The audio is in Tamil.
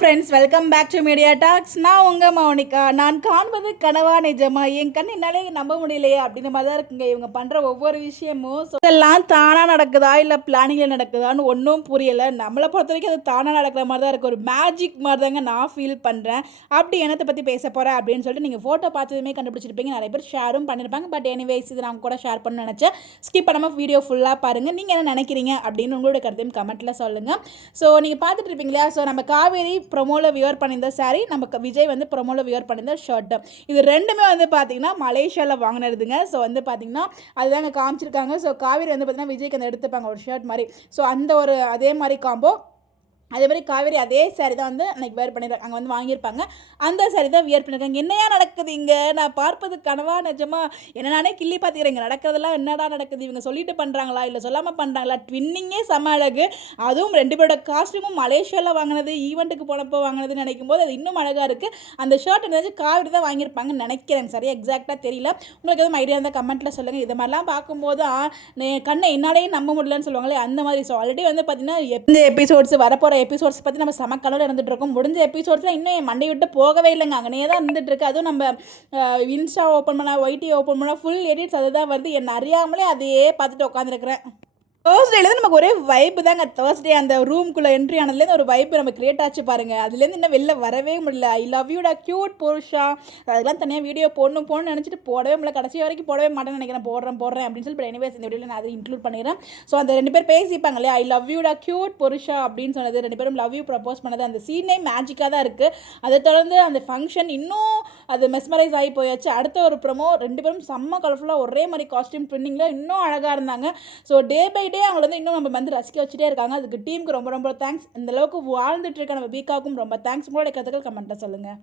Friends, welcome back to media talks. நான் உங்கள் மௌனிகா. நான் காண்பது கனவா நிஜமா, என் கண் என்னாலே நம்ப முடியலையே அப்படின்ற மாதிரி தான் இருக்குங்க இவங்க பண்ணுற ஒவ்வொரு விஷயமும். இதெல்லாம் தானாக நடக்குதா இல்லை பிளானிங்கில் நடக்குதான்னு ஒன்றும் புரியலை. நம்மளை பொறுத்த வரைக்கும் அது தானாக நடக்கிற மாதிரி தான் இருக்குது. ஒரு மேஜிக் மாதிரி தாங்க நான் ஃபீல் பண்ணுறேன். அப்படி என்னத்தை பற்றி பேச போகிறேன் அப்படின்னு சொல்லிட்டு நீங்கள் ஃபோட்டோ பார்த்ததுமே கண்டுபிடிச்சிருப்பீங்க. நிறைய பேர் ஷேரும் பண்ணியிருப்பாங்க. பட் எனிவேஸ் இது நான் கூட ஷேர் பண்ண நினச்சேன். ஸ்கிப் பண்ணாமல் வீடியோ ஃபுல்லாக பாருங்கள். நீங்கள் என்ன நினைக்கிறீங்க அப்படின்னு உங்களோட கருத்தையும் கமெண்ட்டில் சொல்லுங்கள். ஸோ நீங்கள் பார்த்துட்டு இருப்பீங்க இல்லையா? ஸோ நம்ம காவேரி ப்ரொமோவில் வியர் பண்ணியிருந்த சாரீ, நம்ம விஜய் வந்து ப்ரொமோவில் வியர் பண்ணியிருந்த ஷர்ட்டு, இது ரெண்டுமே வந்து பார்த்திங்கன்னா மலேசியாவில் வாங்கினதுங்க. ஸோ வந்து பார்த்திங்கன்னா அதுதாங்க காமிச்சிருக்காங்க. ஸோ காவேரி வந்து பார்த்திங்கன்னா விஜய்க்கு அந்த எடுத்துப்பாங்க ஒரு ஷர்ட் மாதிரி. ஸோ அந்த ஒரு அதே மாதிரி காம்போ. அதே மாதிரி காவேரி அதே சாரி தான் வந்து அன்றைக்கி வேர் பண்ணியிருக்காங்க. அங்கே வந்து வாங்கியிருப்பாங்க. அந்த சாரி தான் வியர் பண்ணியிருக்காங்க. என்னையா நடக்குது இங்கே? நான் பார்ப்பது கனவா நிஜமா? என்ன நானே கிள்ளி பார்த்துக்கிறேன். இங்கே நடக்கிறதெல்லாம் என்னடா நடக்குது? இவங்க சொல்லிட்டு பண்ணுறாங்களா இல்லை சொல்லாமல் பண்ணுறாங்களா? ட்வின்னிங்கே செம அழகு. அதுவும் ரெண்டு பேரோட காஸ்ட்யூமும் மலேசியாவில் வாங்கினது, ஈவெண்ட்டுக்கு போனப்போ வாங்கினதுன்னு நினைக்கும் போது அது இன்னும் அழகாக இருக்குது. அந்த ஷர்ட் ஏதாச்சும் காவேரி தான் வாங்கியிருப்பாங்கன்னு நினைக்கிறேன். சரியா எக்ஸாக்டாக தெரியல. உங்களுக்கு எதுவும் ஐடியா இருந்தால் கமெண்ட்டில் சொல்லுங்கள். இது மாதிரிலாம் பார்க்கும்போது கண்ணை என்னாலேயே நம்ப முடியலன்னு சொல்லுவாங்களே அந்த மாதிரி. ஸோ ஆல்ரெடி வந்து பார்த்திங்கன்னா இந்த எபிசோட்ஸ் வரப்போகிற எபிசோட்ஸ் பற்றி நம்ம சமக்கலவில் இருந்துகிட்டு இருக்கோம். முடிஞ்ச எபிசோட்ஸில் இன்னும் என் மண்டை விட்டு போகவே இல்லைங்க. அங்கனே தான் இருந்துகிட்டு இருக்கு. அதுவும் நம்ம இன்ஸ்டா ஓப்பன் பண்ணால், ஒய்டி ஓப்பன் பண்ணால் ஃபுல் எடிட்ஸ் அதுதான் வருது. என்ன அறியாமலே அதையே பார்த்துட்டு உட்காந்துருக்கிறேன். தேர்ஸ்டேலேருந்து நமக்கு ஒரே வைப்பு தாங்க. தேர்ஸ்டே அந்த ரூம்குள்ளே என்ட்ரி ஆனதுலேருந்து ஒரு வைப்பு நம்ம கிரியேட் ஆச்சு பாருங்கள். அதுலேருந்து இன்னும் வெளில வரவே முடியல. ஐ லவ் யூடா க்யூட் புருஷா. அதெல்லாம் தனியாக வீடியோ போடணும்னு நினச்சிட்டு போடவே முடியல. கடைசி வரைக்கும் போடவே மாட்டேன்னு நினைக்கிறேன். போடுறேன் அப்படின்னு சொல்லி. இப்போ எனிவேஸ் இந்த வீடியோவில் நான் அதை இன்க்ளூட் பண்ணிடுறேன். ஸோ அந்த ரெண்டு பேர் பேசிப்பாங்க இல்லையா, ஐ லவ் யூடா க்யூட் புருஷா அப்படின்னு சொன்னது, ரெண்டு பேரும் லவ் யூ ப்ரப்போஸ் பண்ணது, அந்த சீனே மேஜிக்காக தான் இருக்குது. அதை தொடர்ந்து அந்த ஃபங்க்ஷன் இன்னும் அது மெஸ்மரைஸ் ஆகி போயாச்சு. அடுத்த ஒரு ப்ரமோ ரெண்டு பேரும் செம்ம கலர்ஃபுல்லாக ஒரே மாதிரி காஸ்டியூம் ட்வின்னிங்கில் இன்னும் அழகாக இருந்தாங்க. ஸோ டே பை டே அவங்கள வந்து இன்னும் நம்ம வந்து ரசிக்க வச்சுட்டே இருக்காங்க. அதுக்கு டீமுக்கு ரொம்ப ரொம்ப தேங்க்ஸ். இந்த அளவுக்கு வாழ்ந்துட்டு இருக்க நம்ம வீக்காவுக்கும் ரொம்ப தேங்க்ஸ். உங்களோட கருத்துக்கள் கமெண்ட்டில் சொல்லுங்கள்.